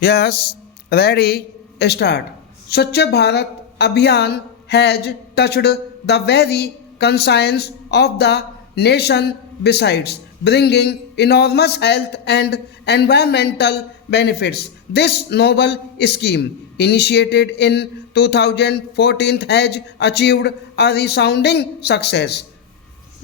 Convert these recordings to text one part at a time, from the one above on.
Yes, ready, start. Swachh Bharat Abhiyan has touched the very conscience of the nation besides bringing enormous health and environmental benefits. This noble scheme, initiated in 2014, has achieved a resounding success.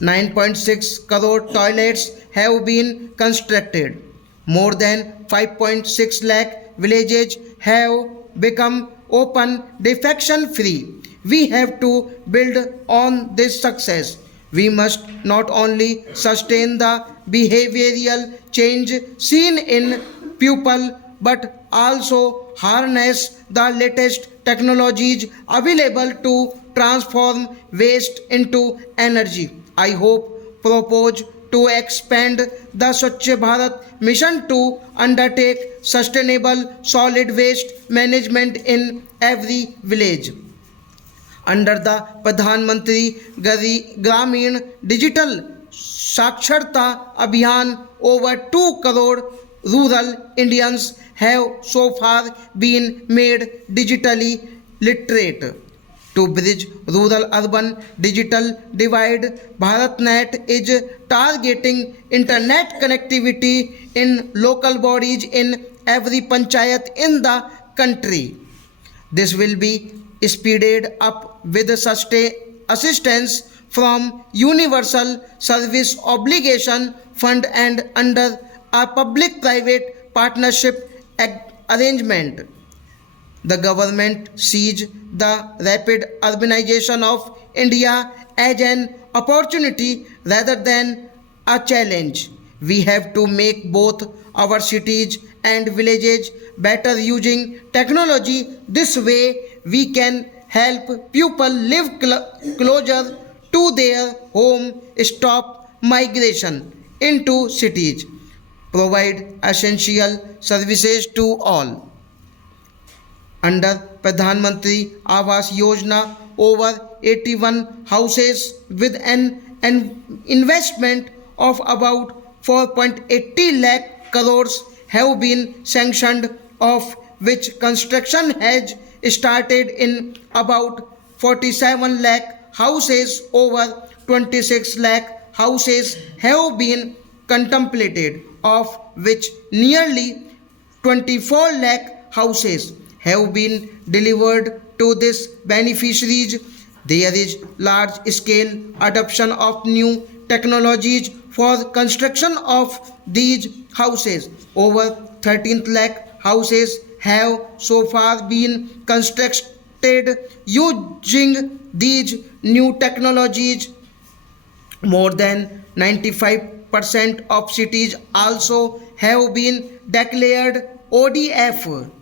9.6 crore toilets have been constructed. More than 5.6 lakh villages have become open defecation free. We have to build on this success. We must not only sustain the behavioral change seen in people but also harness the latest technologies available to transform waste into energy. I hope propose to expand the Swachh Bharat mission to undertake sustainable solid waste management in every village. Under the Pradhan Mantri Gramin Digital Saksharta Abhiyan, over 2 crore rural Indians have so far been made digitally literate. To bridge rural-urban digital divide, BharatNet is targeting internet connectivity in local bodies in every panchayat in the country. This will be speeded up with assistance from Universal Service Obligation Fund and under a public-private partnership arrangement. The government sees the rapid urbanization of India as an opportunity rather than a challenge. We have to make both our cities and villages better using technology. This way, we can help people live closer to their home, stop migration into cities, provide essential services to all. Under Pradhan Mantri Awas Yojana, over 81 houses with an investment of about 4.80 lakh crores have been sanctioned, of which construction has started in about 47 lakh houses. Over 26 lakh houses have been contemplated, of which nearly 24 lakh houses have been delivered to these beneficiaries. There is large scale adoption of new technologies for construction of these houses. Over 13 lakh houses have so far been constructed using these new technologies. More than 95% of cities also have been declared ODF.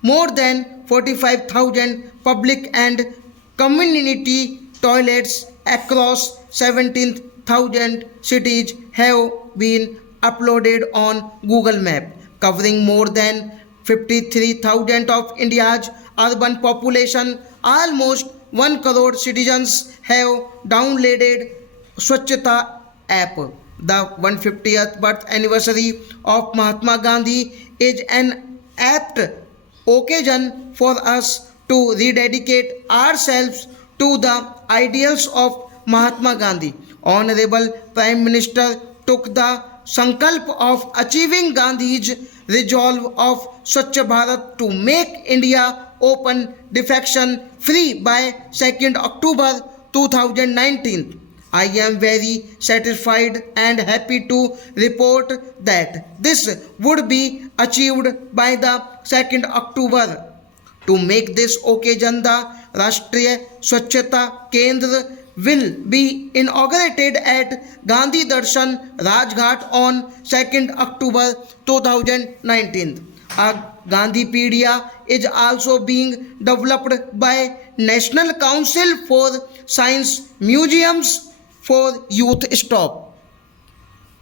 More than 45,000 public and community toilets across 17,000 cities have been uploaded on Google Map, covering more than 53,000 of India's urban population. Almost 1 crore citizens have downloaded Swachhta app. The 150th birth anniversary of Mahatma Gandhi is an apt occasion for us to rededicate ourselves to the ideals of Mahatma Gandhi. Honorable Prime Minister took the sankalp of achieving Gandhi's resolve of Swachh Bharat to make India open defecation free by 2nd October 2019. I am very satisfied and happy to report that this would be achieved by the 2nd October. To make this occasion, the Rashtriya Swachhata Kendra will be inaugurated at Gandhi Darshan Rajghat on 2nd October 2019. A Gandhipedia is also being developed by National Council for Science Museums for Youth. Stop.